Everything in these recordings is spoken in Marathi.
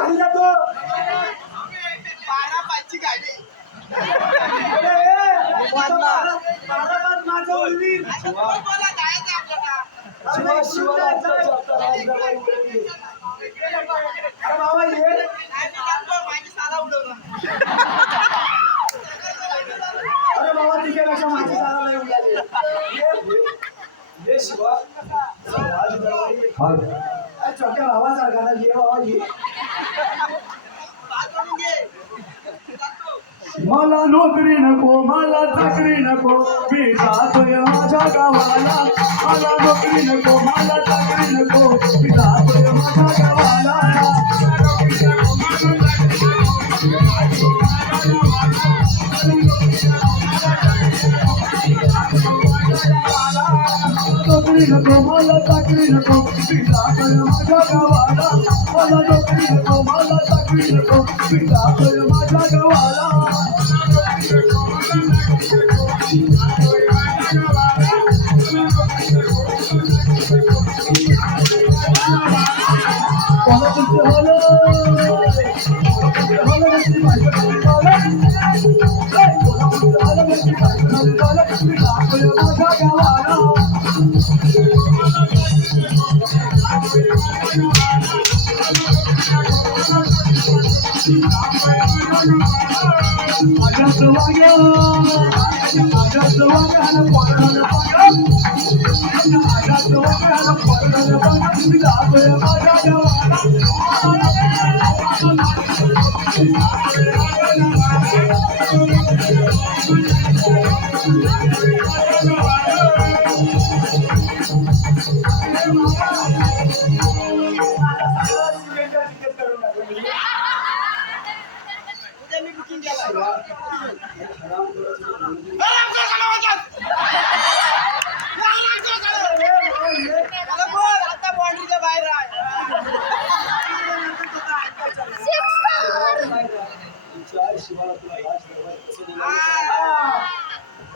खाली जातो अरे बाबा तिथे कशा माझी सारा नाही उडाली शिवा छोट्या भावासारखा ना ये बाबा ये मला नोकरी नको मला चाकरी नको मी जातोय माझ्या गावाला मला नोकरी नको मला चाकरी नको मी जातोय माझ्या गावाला नोकरी नको मला चाकरी नको मी जातोय माझ्या गावाला मला नोकरी नको मला चाकरी नको मी जातोय माझ्या गावाला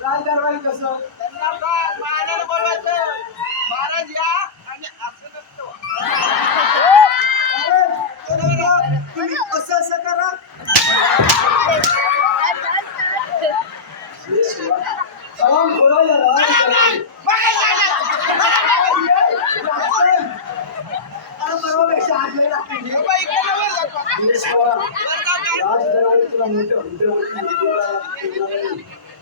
राजदरबारी कसं महाराज या आणि असं नसतं तुम्ही असं असं करा सलाम थोडा या परवापेक्षा हात नाही लागते राजदरबारी तुला मोठे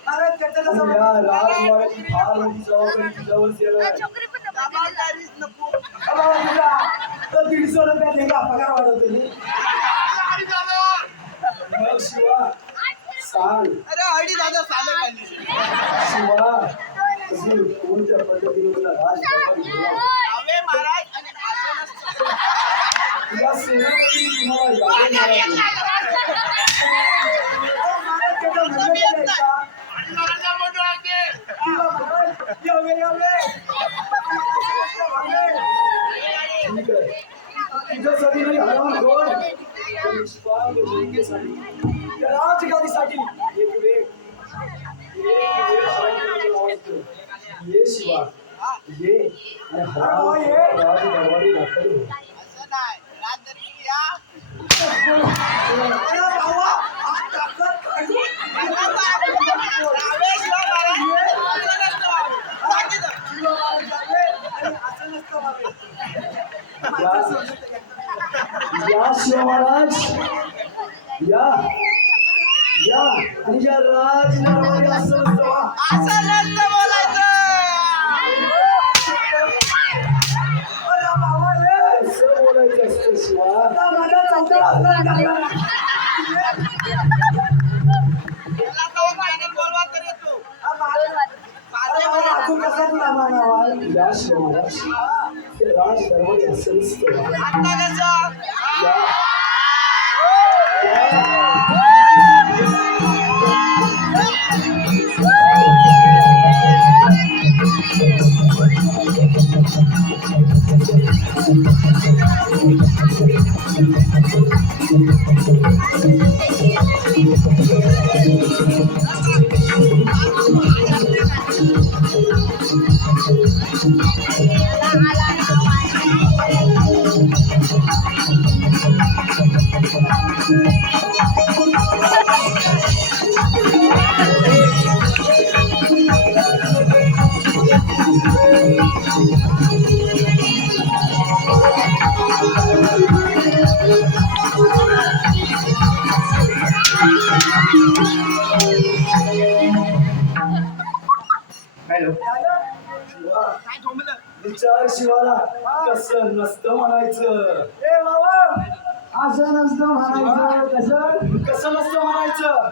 अरे त्याचं कसं राजवाड्याची फार मोठी जबाबदारी जवळ तो 150 रुपया देगा पगार वाढवतो मग शिवा सांग अरे हडी दादा साले पाहिजे शिवा कशी कोणत्या पद्धतीने तुला राजदरबारी हवे महाराज आणि असं नसतं तुला सेनापती तुम्हाला राजगादीसाठी एक वेळ ये शिवा ये राजदरबारी दाखल असं नाही राजदरबारी या या शिवा महाराज या या आणि या राजदरबारी असं नसतं बोलायचं बोलायचं असतं शिवा माझ्या चौकात बोलवा तर येतो याश महाराज ते राज दरबारी असं नसतं. आता कसं या- हॅलो शिवा, काय थांबलं विचार शिवाला कसं नसतं म्हणायचं. ए बाबा असं नसतं म्हणायचं कसं कसं नसतं म्हणायचं.